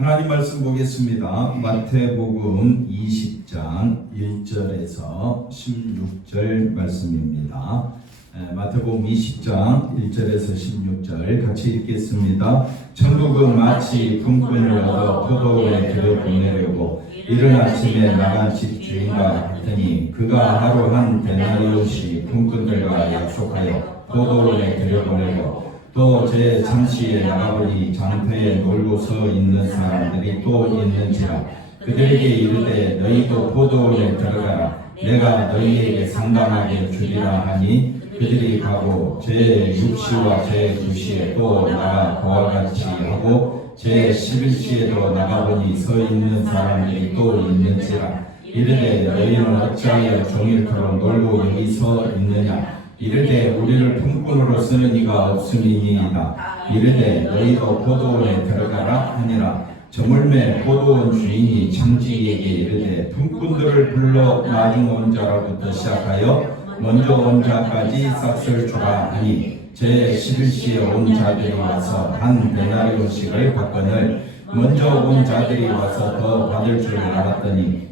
하나님 말씀 보겠습니다. 마태복음 20장 1절에서 16절 말씀입니다. 마태복음 20장 1절에서 16절 같이 읽겠습니다. 천국은 마치 품꾼을 얻어 포도원에 들여보내려고 이른 아침에 나간 집주인과 같으니 그가 하루 한 데나리온씩 품꾼들과 약속하여 포도원에 들여보내고 또 제 잠시에 나가보니 장터에 놀고 서 있는 사람들이 또 있는지라 그들에게 이르되 너희도 포도원에 들어가라 내가 너희에게 상당하게 주리라 하니 그들이 가고 제 6시와 제 9시에 또 나가 그와 같이 하고 제 11시에도 나가보니 서 있는 사람들이 또 있는지라 이르되 너희는 어찌하여 종일토록 놀고 여기 서 있느냐 이르되 우리를 품꾼으로 쓰는 이가 없음이니이다. 이르되 너희도 포도원에 들어가라 하니라. 저물매 포도원 주인이 청지기에게 이르되 품꾼들을 불러 나중 온 자로부터 시작하여 먼저 온 자까지 싹을 주라 하니 제 11시에 온 자들이 와서 한 데나리온씩을 받거늘 먼저 온 자들이 와서 더 받을 줄 알았더니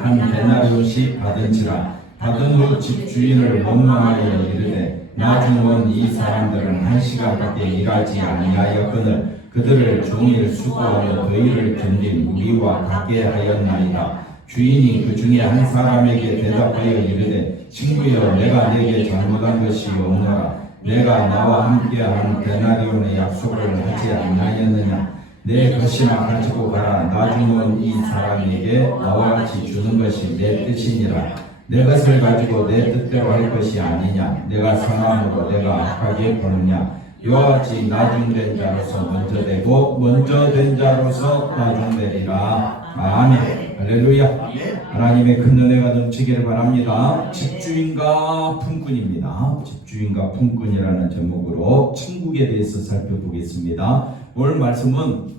한 데나리온씩 받은지라. 받은 후 집주인을 원망하여 이르되 나중 온 이 사람들은 1시간밖에 일하지 아니하였거늘 그들을 종일 수고하며 더위를 견딘 우리와 같게 하였나이다. 주인이 그 중에 한 사람에게 대답하여 이르되 친구여 내가 네게 잘못한 것이 없노라. 내가 나와 함께한 데나리온의 약속을 하지 아니하였느냐. 내 것이나 가지고 가라. 나중 온 이 사람에게 나와 같이 주는 것이 내 뜻이니라. 내 것을 가지고 내 뜻대로 할 것이 아니냐. 내가 선함으로 내가 악하게 보느냐. 이와 같이 나중된 자로서 먼저 되고 먼저 된 자로서 나중되리라. 아멘. 할렐루야. 하나님의 큰 은혜가 넘치기를 바랍니다. 집주인과 품꾼입니다. 집주인과 품꾼이라는 제목으로 천국에 대해서 살펴보겠습니다. 오늘 말씀은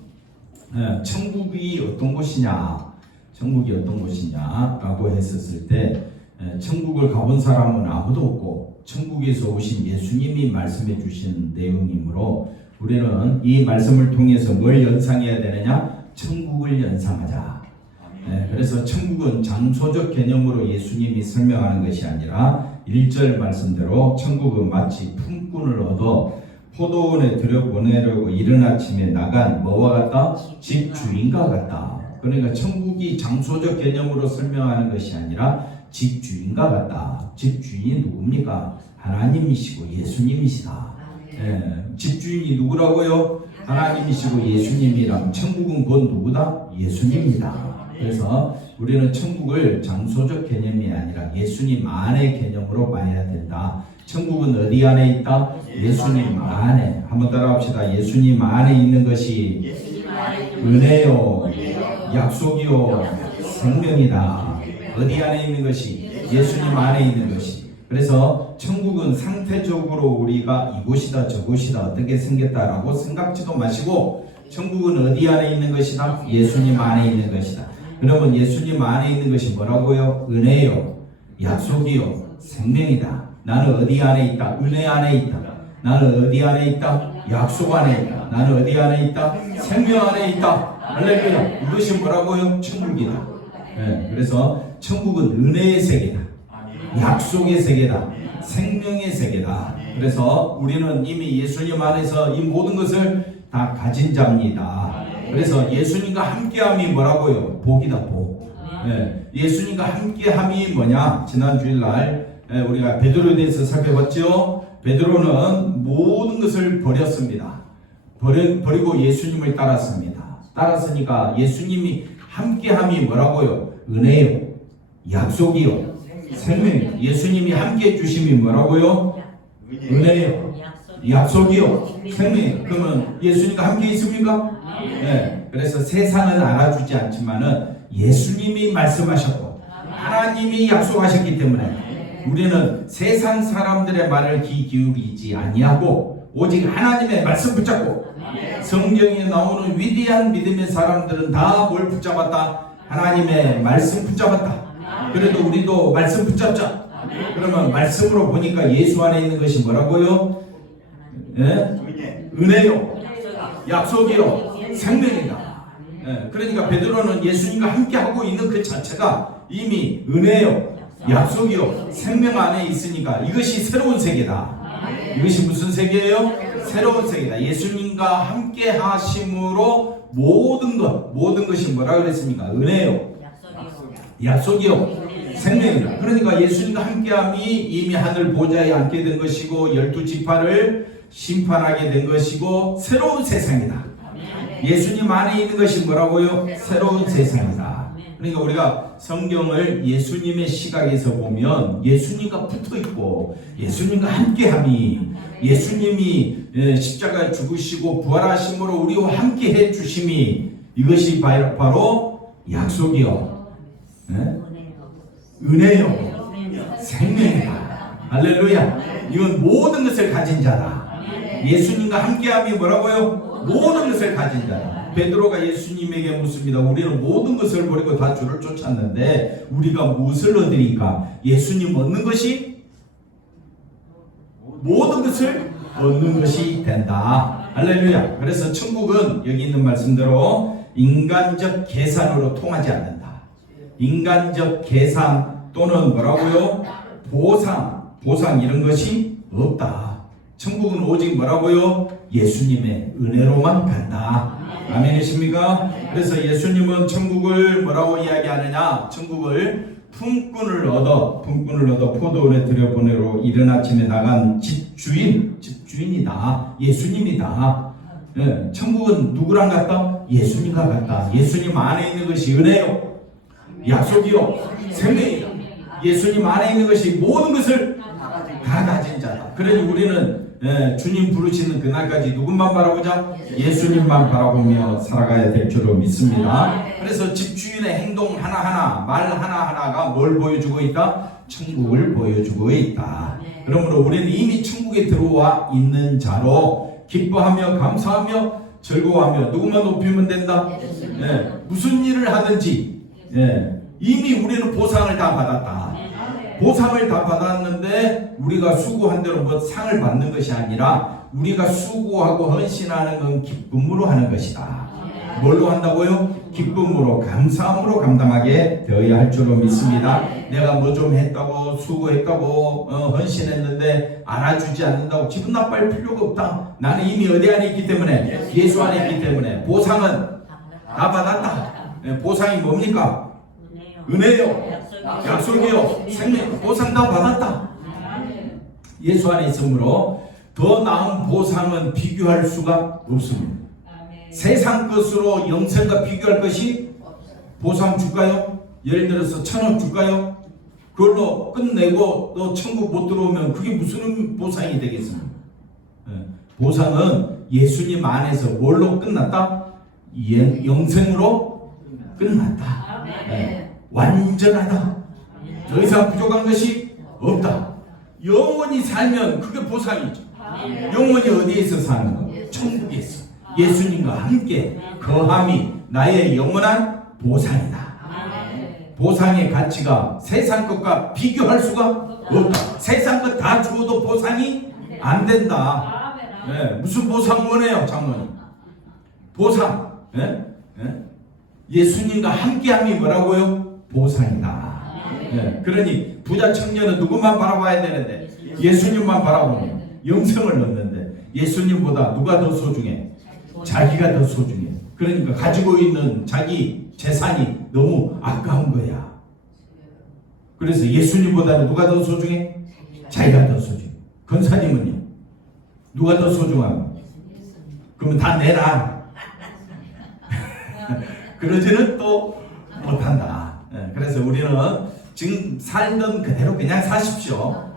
천국이 어떤 곳이냐, 천국이 어떤 곳이냐라고 했었을 때 천국을 가본 사람은 아무도 없고 천국에서 오신 예수님이 말씀해 주신 내용이므로 우리는 이 말씀을 통해서 뭘 연상해야 되느냐? 천국을 연상하자. 그래서 천국은 장소적 개념으로 예수님이 설명하는 것이 아니라 1절 말씀대로 천국은 마치 품꾼을 얻어 포도원에 들여보내려고 이른 아침에 나간 뭐와 같다? 집주인과 같다. 그러니까 천국이 장소적 개념으로 설명하는 것이 아니라 집주인과 같다. 집주인이 누굽니까? 하나님이시고 예수님이시다. 집주인이 누구라고요? 하나님이시고 예수님이랑 천국은 곧 누구다? 예수님이다. 그래서 우리는 천국을 장소적 개념이 아니라 예수님 안의 개념으로 봐야 된다. 천국은 어디 안에 있다? 예수님 안에. 한번 따라합시다. 예수님 안에 있는 것이 은혜요, 약속이요, 생명이다. 어디 안에 있는 것이? 예수님 안에 있는 것이. 그래서 천국은 상태적으로 우리가 이곳이다 저곳이다 어떻게 생겼다라고 생각지도 마시고 천국은 어디 안에 있는 것이다? 예수님 안에 있는 것이다. 그러면 예수님 안에 있는 것이 뭐라고요? 은혜요, 약속이요, 생명이다. 나는 어디 안에 있다? 은혜 안에 있다. 나는 어디 안에 있다? 약속 안에 있다. 나는 어디 안에 있다? 생명 안에 있다. 할렐루야. 이것이 뭐라고요? 천국이다. 그래서 천국은 은혜의 세계다. 약속의 세계다. 생명의 세계다. 그래서 우리는 이미 예수님 안에서 이 모든 것을 다 가진 자입니다. 그래서 예수님과 함께함이 뭐라고요? 복이다, 복. 예수님과 함께함이 뭐냐? 지난 주일날 우리가 베드로에 대해서 살펴봤죠. 베드로는 모든 것을 버렸습니다. 버리고 예수님을 따랐습니다. 따랐으니까 예수님이 함께함이 뭐라고요? 은혜요, 약속이요, 생명. 예수님이 함께 주심이 뭐라고요? 은혜요, 약속이요, 생명. 그러면 예수님과 함께 있습니까? 그래서 세상은 알아주지 않지만은 예수님이 말씀하셨고 하나님이 약속하셨기 때문에 우리는 세상 사람들의 말을 귀 기울이지 아니하고 오직 하나님의 말씀 붙잡고 성경에 나오는 위대한 믿음의 사람들은 다 뭘 붙잡았다? 하나님의 말씀 붙잡았다. 그래도 우리도 말씀 붙잡자. 그러면 말씀으로 보니까 예수 안에 있는 것이 뭐라고요? 은혜요, 약속이요, 생명이다. 그러니까 베드로는 예수님과 함께 하고 있는 그 자체가 이미 은혜요, 약속이요, 생명 안에 있으니까 이것이 새로운 세계다. 이것이 무슨 세계예요? 새로운 세계다. 예수님과 함께 하심으로 모든 것이 뭐라 그랬습니까? 은혜요, 약속이요, 생명이다. 그러니까 예수님과 함께함이 이미 하늘 보좌에 앉게 된 것이고 12지파를 심판하게 된 것이고 새로운 세상이다. 예수님 안에 있는 것이 뭐라고요? 새로운 세상이다. 그러니까 우리가 성경을 예수님의 시각에서 보면 예수님과 붙어있고 예수님과 함께함이, 예수님이 십자가에 죽으시고 부활하심으로 우리와 함께 해주심이, 이것이 바로 약속이요, 은혜요, 생명이다. 할렐루야. 이건 모든 것을 가진 자다. 예수님과 함께함이 뭐라고요? 모든 것을 가진 자다. 베드로가 예수님에게 묻습니다. 우리는 모든 것을 버리고 다 주를 쫓았는데 우리가 무엇을 얻으니까? 예수님 얻는 것이 모든 것을 얻는 것이 된다. 할렐루야. 그래서 천국은 여기 있는 말씀대로 인간적 계산으로 통하지 않는다. 인간적 계산 또는 뭐라고요? 보상 이런 것이 없다. 천국은 오직 뭐라고요? 예수님의 은혜로만 간다. 아멘이십니까? 그래서 예수님은 천국을 뭐라고 이야기하느냐? 천국을 품꾼을 얻어 포도원에 들여보내러 이른 아침에 나간 집주인이다. 예수님이다. 천국은 누구랑 같다? 예수님과 같다. 예수님 안에 있는 것이 은혜요, 약속이요, 생명이다. 예수님 안에 있는 것이 모든 것을 다 가진 자다. 그러니 우리는 주님 부르시는 그날까지 누군만 바라보자? 예수님만 바라보며 살아가야 될 줄로 믿습니다. 그래서 집주인의 행동 하나하나, 말 하나하나가 뭘 보여주고 있다? 천국을 보여주고 있다. 그러므로 우리는 이미 천국에 들어와 있는 자로 기뻐하며 감사하며 즐거워하며 누구만 높이면 된다? 무슨 일을 하든지 이미 우리는 보상을 다 받았다. 보상을 다 받았는데 우리가 수고한 대로 뭐 상을 받는 것이 아니라 우리가 수고하고 헌신하는 건 기쁨으로 하는 것이다. 뭘로 한다고요? 기쁨으로, 감사함으로 감당하게 되어야 할 줄로 믿습니다. 내가 뭐 좀 했다고, 수고했다고, 헌신했는데 알아주지 않는다고 기분 나빠할 필요가 없다. 나는 이미 어디 안에 있기 때문에, 예수 안에 있기 때문에 보상은 다 받았다. 보상이 뭡니까? 은혜요, 약속이요, 생명, 보상 다 받았다. 예수 안에 있으므로 더 나은 보상은 비교할 수가 없습니다. 세상 것으로 영생과 비교할 것이 보상 줄까요? 예를 들어서 1,000원 줄까요? 그걸로 끝내고 너 천국 못 들어오면 그게 무슨 보상이 되겠습니까? 보상은 예수님 안에서 뭘로 끝났다? 영생으로 끝났다. 완전하다. 더 이상 부족한 것이 없다. 영원히 살면 그게 보상이죠. 영원히 어디에서 사는 거? 천국에서 예수님과 함께 거함이 나의 영원한 보상이다. 보상의 가치가 세상 것과 비교할 수가 없다. 세상 것 다 주어도 보상이 안 된다. 무슨 보상 원해요, 장모님? 보상. 예수님과 함께함이 뭐라고요? 보상이다. 그러니 부자 청년은 누구만 바라봐야 되는데 예수님만 바라보면 영생을 얻는데 예수님보다 누가 더 소중해? 자기가 더 소중해. 그러니까 가지고 있는 자기 재산이 너무 아까운 거야. 그래서 예수님보다는 누가 더 소중해? 자기가 더 소중해. 권사님은요? 누가 더 소중한가? 그러면 다 내라. 그러지는 또 못한다. 그래서 우리는 지금 살던 그대로 그냥 사십시오.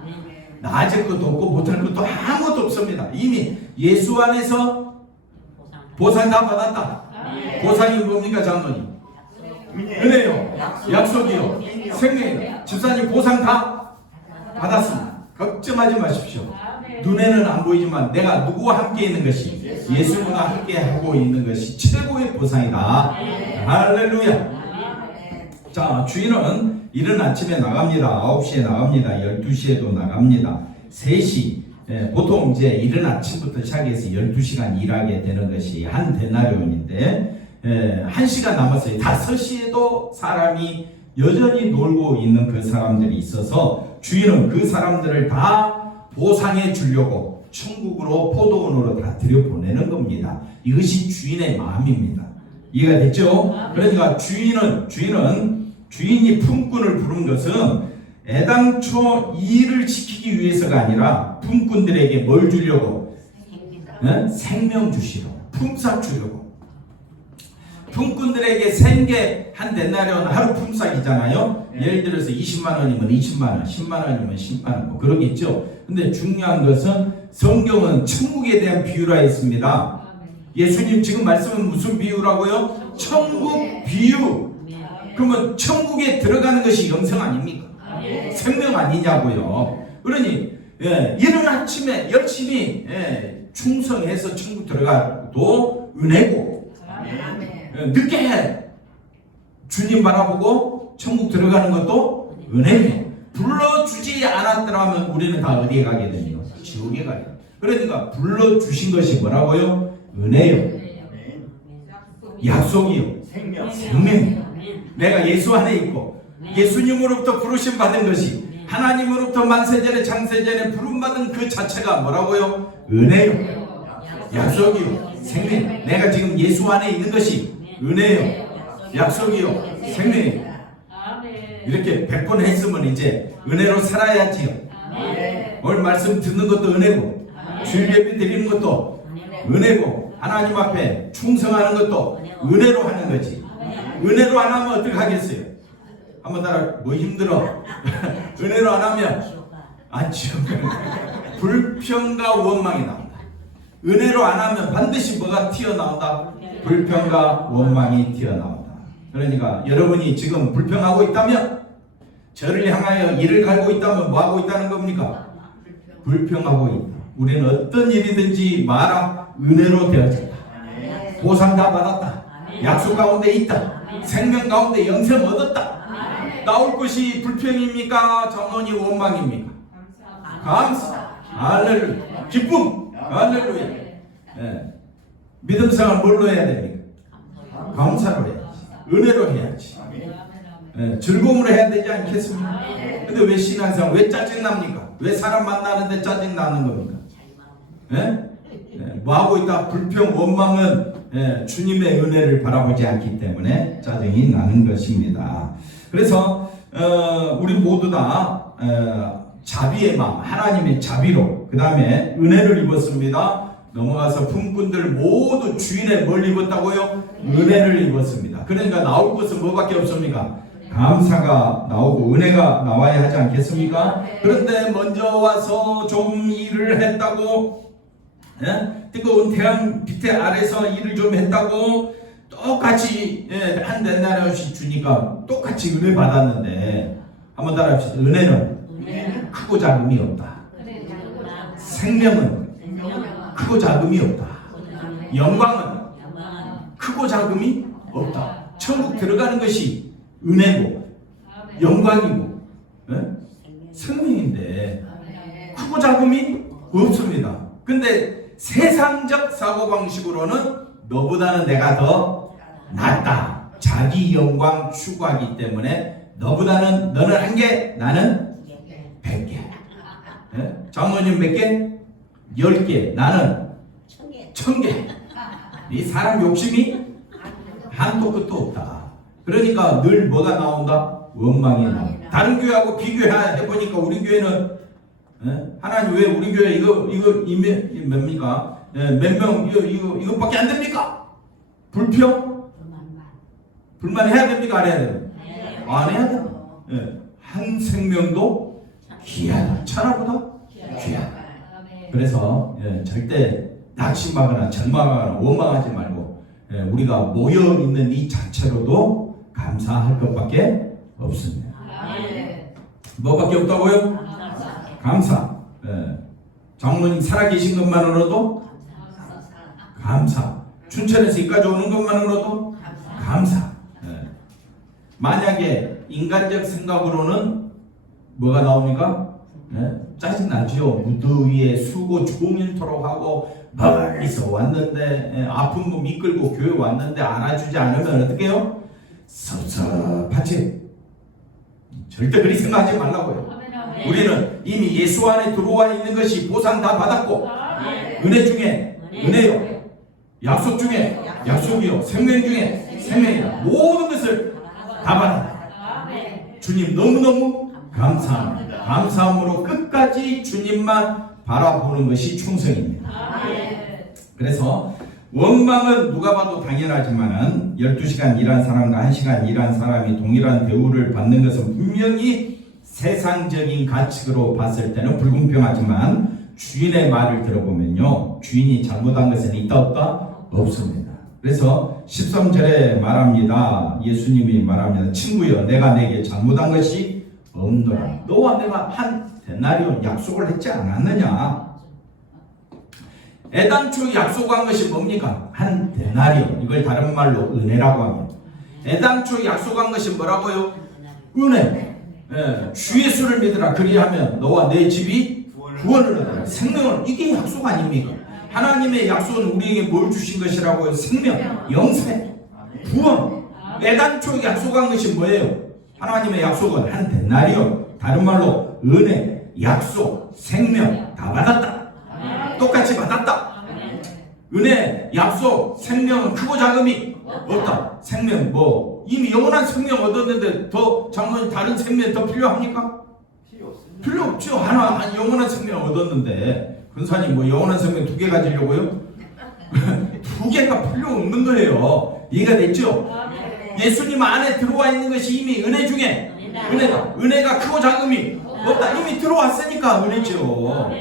나아질 것도 없고 못할 것도 아무것도 없습니다. 이미 예수 안에서 보상 다 받았다. 보상이 뭡니까, 장로님? 은혜요, 약속이요, 생명이요. 집사님 보상 다 받았습니다. 걱정하지 마십시오. 눈에는 안 보이지만 내가 누구와 함께 있는 것이, 예수님과 함께 하고 있는 것이 최고의 보상이다. 할렐루야. 자, 주인은 이른 아침에 나갑니다. 9시에 나갑니다. 12시에도 나갑니다. 3시, 보통 이제 이른 아침부터 시작해서 12시간 일하게 되는 것이 한 데나리온인데 1시가 남았어요. 5시에도 사람이 여전히 놀고 있는 그 사람들이 있어서 주인은 그 사람들을 다 보상해 주려고 천국으로 포도원으로 다 들여보내는 겁니다. 이것이 주인의 마음입니다. 이해가 됐죠? 그러니까 주인이 품꾼을 부른 것은 애당초 일을 지키기 위해서가 아니라 품꾼들에게 뭘 주려고? 생명 주시려고, 품삯 주려고. 품꾼들에게 생계 한 데나리온 하루 품삯이잖아요. 예를 들어서 20만 원이면 20만 원, 10만 원이면 10만 원, 뭐 그러겠죠. 근데 중요한 것은 성경은 천국에 대한 비유라 했습니다. 예수님 지금 말씀은 무슨 비유라고요? 천국 비유. 그러면 천국에 들어가는 것이 영생 아닙니까? 생명 아니냐고요. 그러니 이른 아침에 열심히 충성해서 천국 들어가도 은혜고, 늦게 주님 바라보고 천국 들어가는 것도 은혜예요. 불러주지 않았더라면 우리는 다 어디에 가게 됩니까? 지옥에 가요. 그러니까 불러주신 것이 뭐라고요? 은혜요. 약속이요. 생명이요. 내가 예수 안에 있고 예수님으로부터 부르심 받은 것이, 하나님으로부터 만세전에 창세전에 부름받은 그 자체가 뭐라고요? 은혜요. 약속이요. 생명. 내가 지금 예수 안에 있는 것이 은혜요. 약속이요. 생명이요. 이렇게 100번 했으면 이제 은혜로 살아야지요. 오늘 말씀 듣는 것도 은혜고, 주일 예배 드리는 것도 은혜고, 하나님 앞에 충성하는 것도 은혜로 하는 거지. 은혜로 안 하면 어떻게 하겠어요? 한번 따라, 뭐 힘들어? 은혜로 안 하면 지옥 불평과 원망이 나온다. 은혜로 안 하면 반드시 뭐가 튀어나온다? 불평과 원망이 튀어나온다. 그러니까 여러분이 지금 불평하고 있다면, 저를 향하여 이를 갈고 있다면 뭐 하고 있다는 겁니까? 불평하고 있다. 우리는 어떤 일이든지 마라, 은혜로 되어졌다. 보상 다 받았다. 약속 가운데 있다. 생명 가운데 영생 얻었다. 나올 것이 불평입니까? 전원이 원망입니까? 감사. 할렐루야. 기쁨. 할렐루야. 믿음 생활 뭘로 해야 됩니까? 감사로 해야지. 은혜로 해야지. 즐거움으로 해야 되지 않겠습니까? 근데 왜 신앙생활, 왜 짜증납니까? 왜 사람 만나는데 짜증나는 겁니까? 뭐 하고 있다? 불평, 원망은 주님의 은혜를 바라보지 않기 때문에 짜증이 나는 것입니다. 그래서 우리 모두 다 자비의 마음, 하나님의 자비로, 그 다음에 은혜를 입었습니다. 넘어가서 품꾼들 모두 주인의 뭘 입었다고요? 은혜를 입었습니다. 그러니까 나올 것은 뭐밖에 없습니까? 감사가 나오고 은혜가 나와야 하지 않겠습니까? 그런데 먼저 와서 좀 일을 했다고, 뜨거운 태양 빛에 아래서 일을 좀 했다고 똑같이 한 데나리온씩 주니까 똑같이 은혜 받았는데, 한번 따라합시다. 은혜는 크고 작음이 없다. 생명은 크고 작음이 없다. 영광은 크고 작음이 없다. 천국 들어가는 것이 은혜고 영광이고 생명인데 크고 작음이 없습니다. 근데 세상적 사고방식으로는 너보다는 내가 더 낫다. 자기 영광 추구하기 때문에 너보다는, 너는 1개, 나는 100개. 장모님 몇 개? 10개. 나는 1000개. 이 사람 욕심이 한도 끝도 없다. 그러니까 늘 뭐가 나온다? 원망이 나온다. 다른 교회하고 비교해보니까 우리 교회는, 하나님 왜 우리 교회 이거 뭡니까? 몇 명 이것밖에 안 됩니까? 불평? 불만해야 됩니까? 안 해야 됩니까? 안 해야 됩니다. 한 생명도 귀하다. 천하보다 귀하다. 그래서 절대 낙심하거나 절망하거나 원망하지 말고 우리가 모여 있는 이 자체로도 감사할 것밖에 없습니다. 뭐밖에 없다고요? 감사. 장모님 살아계신 것만으로도 감사. 춘천에서 여기까지 오는 것만으로도 감사. 만약에 인간적 생각으로는 뭐가 나옵니까? 짜증나죠. 무더위에 수고 종일토록 하고 멀리서 왔는데 아픈 몸 이끌고 교회 왔는데 알아주지 않으면 어떻게 해요? 섭섭하지. 절대 그리 생각하지 말라고요. 우리는 이미 예수 안에 들어와 있는 것이 보상 다 받았고, 은혜 중에 은혜요, 약속 중에 약속이요, 생명 중에 생명이다. 모든 것을 다 받았다. 주님 너무너무 감사합니다. 감사함으로 끝까지 주님만 바라보는 것이 충성입니다. 그래서 원망은 누가 봐도 당연하지만은 12시간 일한 사람과 1시간 일한 사람이 동일한 대우를 받는 것은 분명히 세상적인 가치로 봤을 때는 불공평하지만 주인의 말을 들어보면요, 주인이 잘못한 것은 있다 없다? 없습니다. 그래서 13절에 말합니다. 예수님이 말합니다. 친구여, 내가 내게 잘못한 것이 없노라. 너와 내가 한 데나리온 약속을 했지 않았느냐? 애당초 약속한 것이 뭡니까? 한 데나리온. 이걸 다른 말로 은혜라고 합니다. 애당초 약속한 것이 뭐라고요? 은혜. 주 예수를 믿으라. 그리하면 너와 내 집이 구원을 얻으라. 생명을. 이게 약속 아닙니까? 하나님의 약속은 우리에게 뭘 주신 것이라고요? 생명, 영생, 구원. 애당초 약속한 것이 뭐예요? 하나님의 약속은 한 데나리온. 다른 말로 은혜, 약속, 생명 다 받았다. 똑같이 받았다. 은혜, 약속, 생명은 크고 작음이 없다. 생명 뭐 이미 영원한 생명 얻었는데 더 장로님 다른 생명 더 필요합니까? 필요 없죠. 하나 영원한 생명 얻었는데 근사님 뭐 영원한 생명 2개 가지려고요? 2개가 필요 없는 거예요. 이해가 됐죠? 예수님 안에 들어와 있는 것이 이미 은혜 중에 은혜다. 은혜가 크고 작음이 없다. 이미 들어왔으니까 은혜죠.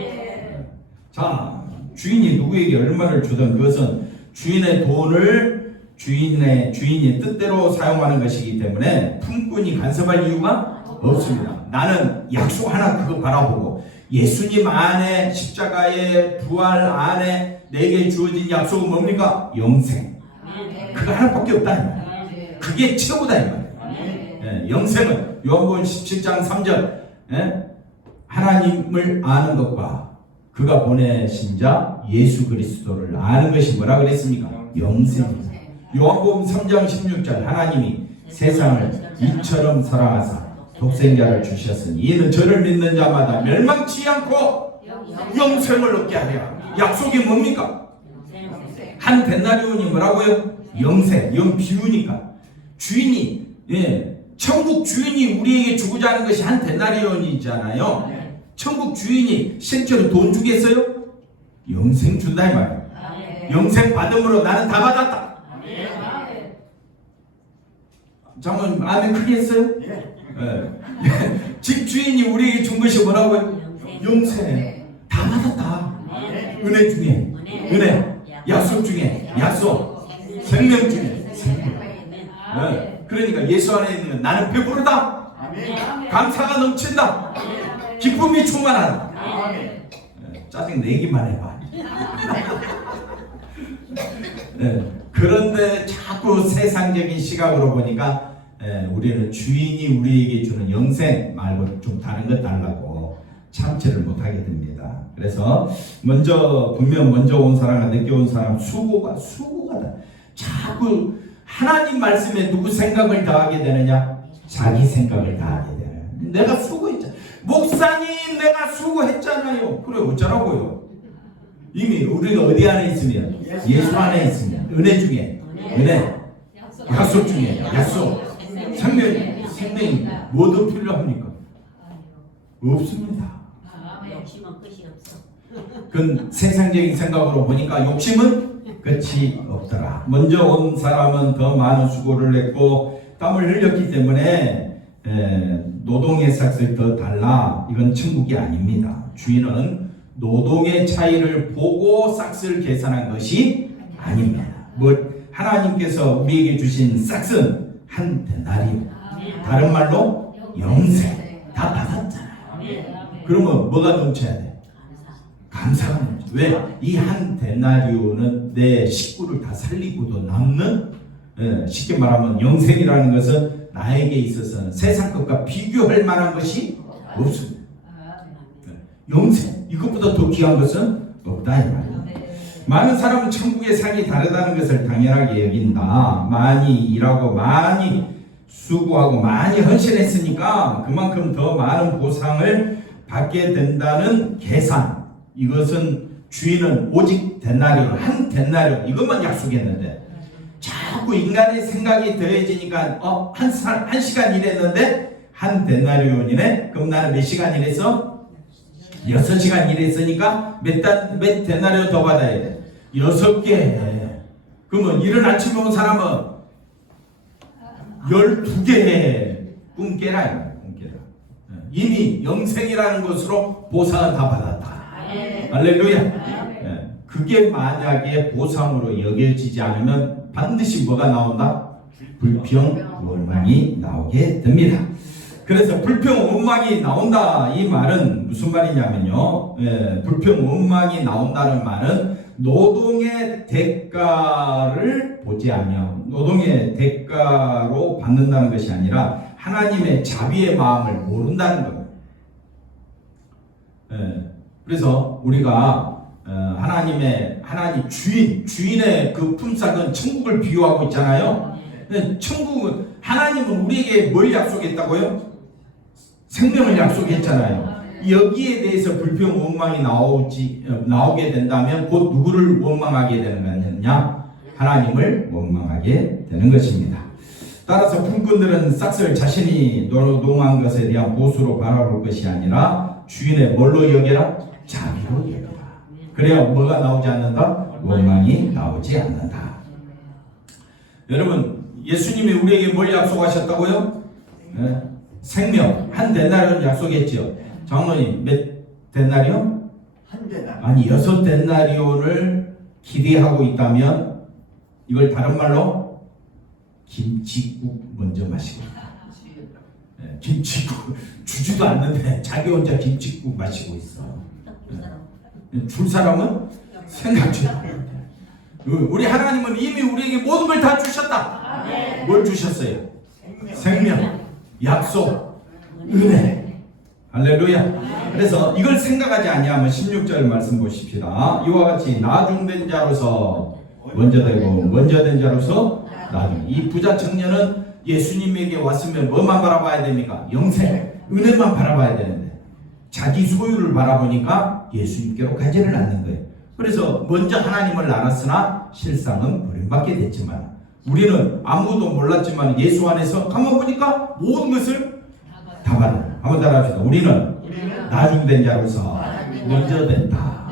자, 주인이 누구에게 얼마를 주든 그것은 주인의 돈을 주인이 뜻대로 사용하는 것이기 때문에 품꾼이 간섭할 이유가 없습니다. 나는 약속 하나 그거 바라보고 예수님 안에 십자가의 부활 안에 내게 주어진 약속은 뭡니까? 영생. 그거 하나밖에 없다 이 말이에요. 그게 최고다 이 말이에요. 영생은 요한복음 17장 3절 하나님을 아는 것과 그가 보내신 자 예수 그리스도를 아는 것이 뭐라 그랬습니까? 영생입니다. 요한복음 3장 16절 하나님이 세상을 이처럼 사랑하사 독생자를 주셨으니 이는 저를 믿는 자마다 멸망치 않고 영생을 얻게 하리라. 약속이 뭡니까? 한 데나리온이 뭐라고요? 영생, 영 비우니까 주인이 천국 주인이 우리에게 주고자 하는 것이 한 데나리온이잖아요. 천국 주인이 실제로 돈 주겠어요? 영생 준다 이 말이에요. 영생 받음으로 나는 다 받았다. 장모님 아멘 크게 했어요? 집 주인이 우리에게 준 것이 뭐라고요? 영생. 다 받았다. 은혜 중에 은혜, 약속 중에 약속, 생명 중에 생명. 그러니까 예수 안에 있는 나는 배부르다. 감사가 넘친다. 기쁨이 충만하다. 짜증 내기만 해봐. 그런데 자꾸 세상적인 시각으로 보니까 우리는 주인이 우리에게 주는 영생 말고 좀 다른 것 달라고 참지를 못하게 됩니다. 그래서 분명 먼저 온 사람과 늦게 온 사람 수고가 다. 자꾸 하나님 말씀에 누구 생각을 다하게 되느냐? 자기 생각을 다하게 되느냐? 내가 수고했잖아. 목사님 내가 수고했잖아요. 그래 어쩌라고요? 이미 우리가 어디 안에 있으면 예수 안에 있으면 은혜 중에 은혜, 약속 중에 약속, 생명 뭐도 필요합니까? 없습니다. 욕심은 끝이 없어. 그건 세상적인 생각으로 보니까 욕심은 끝이 없더라. 먼저 온 사람은 더 많은 수고를 했고 땀을 흘렸기 때문에 노동의 삭을 더 달라. 이건 천국이 아닙니다. 주인은 노동의 차이를 보고 삭을 계산한 것이 아닙니다. 하나님께서 우리에게 주신 삭은 한 데나리온, 다른 말로 영생 다 받았잖아요. 그러면 뭐가 넘쳐야 돼? 감사가 넘쳐. 왜? 이 한 데나리온은 내 식구를 다 살리고도 남는, 쉽게 말하면 영생이라는 것은 나에게 있어서는 세상 것과 비교할 만한 것이 없습니다. 영생, 이것보다 더 귀한 것은 없다 이 말이에요. 많은 사람은 천국의 상이 다르다는 것을 당연하게 여긴다. 많이 일하고 많이 수고하고 많이 헌신했으니까 그만큼 더 많은 보상을 받게 된다는 계산. 이것은 주인은 오직 데나리온, 한 데나리온 이것만 약속했는데 자꾸 인간의 생각이 더해지니까 한 시간 일했는데 한 데나리온이네. 그럼 나는 몇 시간 일했어? 6시간 일했으니까 몇 데나리온 더 받아야 돼? 6개. 그러면 이른 아침에 온 사람은 12개. 꿈 깨라. 이미 영생이라는 것으로 보상을 다 받았다. 할렐루야. 그게 만약에 보상으로 여겨지지 않으면 반드시 뭐가 나온다? 불평, 원망이 나오게 됩니다. 그래서 불평, 원망이 나온다. 이 말은 무슨 말이냐면요. 불평, 원망이 나온다는 말은 노동의 대가를 보지 않으며 노동의 대가로 받는다는 것이 아니라 하나님의 자비의 마음을 모른다는 겁니다. 그래서 우리가 하나님 주인의 그 품삯은 천국을 비유하고 있잖아요. 천국은 하나님은 우리에게 뭘 약속했다고요? 생명을 약속했잖아요. 여기에 대해서 불평 원망이 나오게 된다면 곧 누구를 원망하게 되는 거냐? 하나님을 원망하게 되는 것입니다. 따라서 품꾼들은 싹쓸 자신이 노동한 것에 대한 보수로 바라볼 것이 아니라 주인의 뭘로 여겨라? 자비로 여겨라. 그래야 뭐가 나오지 않는다? 원망이 나오지 않는다. 여러분, 예수님이 우리에게 뭘 약속하셨다고요? 생명, 한 데나리온 약속했죠. 장로님, 몇 데나리온? 한 데나리온. 아니, 6 데나리온을 기대하고 있다면 이걸 다른 말로 김치국 먼저 마시고. 김치국 주지도 않는데 자기 혼자 김치국 마시고 있어. 줄 사람은 생각지 않아. 우리 하나님은 이미 우리에게 모든 걸 다 주셨다. 뭘 주셨어요? 생명, 약속, 은혜. 할렐루야. 그래서 이걸 생각하지 아니하면 16절 말씀 보십시다. 이와 같이 나중된 자로서 먼저 되고 먼저 된 자로서 나중. 이 부자 청년은 예수님에게 왔으면 뭐만 바라봐야 됩니까? 영생, 은혜만 바라봐야 되는데 자기 소유를 바라보니까 예수님께로 가지를 않는 거예요. 그래서 먼저 하나님을 알았으나 실상은 버림받게 됐지만 우리는 아무도 몰랐지만 예수 안에서 가만 보니까 모든 것을 다 받아요. 한번 따라합시다. 우리는 나중된 자로서 먼저 됐다.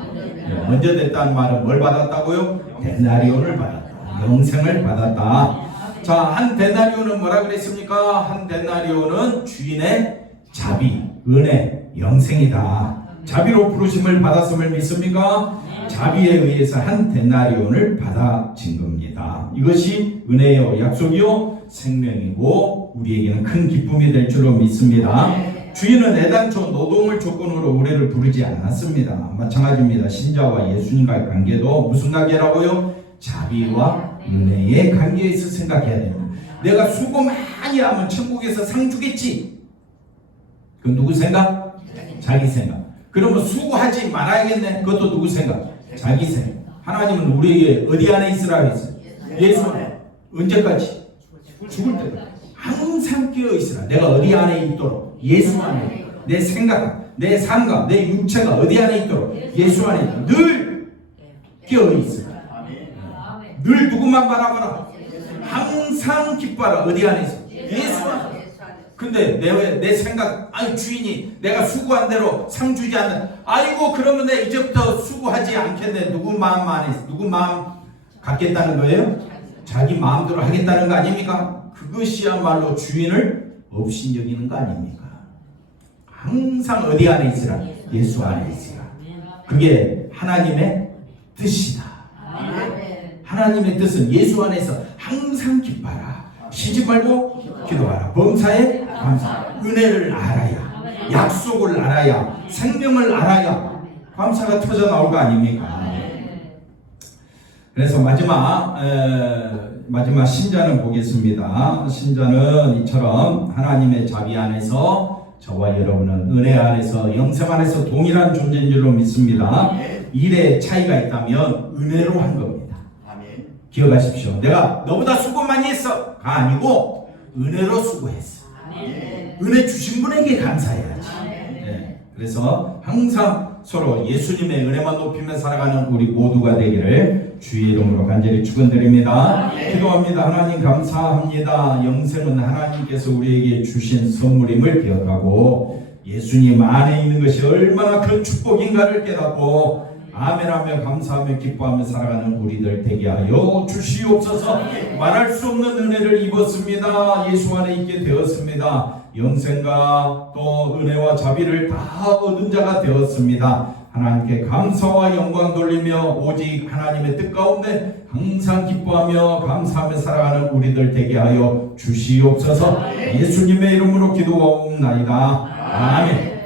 먼저 됐다는 말은 뭘 받았다고요? 데나리온을 받았다. 영생을 받았다. 자, 한 데나리온은 뭐라 그랬습니까? 한 데나리온은 주인의 자비, 은혜, 영생이다. 자비로 부르심을 받았음을 믿습니까? 자비에 의해서 한 데나리온을 받아진 겁니다. 이것이 은혜요, 약속이요, 생명이고 우리에게는 큰 기쁨이 될 줄로 믿습니다. 주인은 애당초 노동을 조건으로 우리를 부르지 않았습니다. 마찬가지입니다. 신자와 예수님과의 관계도 무슨 관계라고요? 자비와 은혜의 관계에서 생각해야 됩니다. 내가 수고 많이 하면 천국에서 상 주겠지. 그건 누구 생각? 자기 생각. 그러면 수고하지 말아야겠네. 그것도 누구 생각? 자기 생각. 하나님은 우리에게 어디 안에 있으라 했어요? 예수 안에. 언제까지? 죽을 때까지. 항상 깨어 있으라. 내가 어디 안에 있도록? 예수 안에. 내 생각, 내 삶과 내 육체가 어디 안에 있도록? 예수 안에 늘 깨어 있으라. 늘 누구만 바라보라? 항상 기뻐하라. 어디 안에 있어? 예수 안에. 근데 내 생각, 아니 주인이 내가 수고한 대로 상 주지 않는, 아이고 그러면 내 이제부터 수고하지 않겠네. 누구 마음 안에, 누구 마음 갖겠다는 거예요? 자기 마음대로 하겠다는 거 아닙니까? 그것이야말로 주인을 없인 여기는 거 아닙니까? 항상 어디 안에 있으라? 예수 안에 있으라. 그게 하나님의 뜻이다. 하나님의 뜻은 예수 안에서 항상 기뻐하라. 쉬지 말고 기도하라. 범사에 감사. 은혜를 알아야, 약속을 알아야, 생명을 알아야 감사가 터져 나올 거 아닙니까? 그래서 마지막 신자는 보겠습니다. 신자는 이처럼 하나님의 자비 안에서 저와 여러분은 은혜 안에서 영생 안에서 동일한 존재인 줄로 믿습니다. 일에 차이가 있다면 은혜로 한 겁니다. 아멘. 기억하십시오. 내가 너보다 수고 많이 했어가 아니고 은혜로 수고했어. 아멘. 은혜 주신 분에게 감사해야지. 아멘. 네. 그래서 항상 서로 예수님의 은혜만 높이며 살아가는 우리 모두가 되기를 주의 이름으로 간절히 축원드립니다. 기도합니다. 하나님 감사합니다. 영생은 하나님께서 우리에게 주신 선물임을 기억하고 예수님 안에 있는 것이 얼마나 큰 축복인가를 깨닫고 아멘하며 감사하며 기뻐하며 살아가는 우리들 되게 하여 주시옵소서. 말할 수 없는 은혜를 입었습니다. 예수 안에 있게 되었습니다. 영생과 또 은혜와 자비를 다 얻은 자가 되었습니다. 하나님께 감사와 영광 돌리며 오직 하나님의 뜻 가운데 항상 기뻐하며 감사하며 살아가는 우리들 되게 하여 주시옵소서. 예수님의 이름으로 기도하옵나이다. 아멘.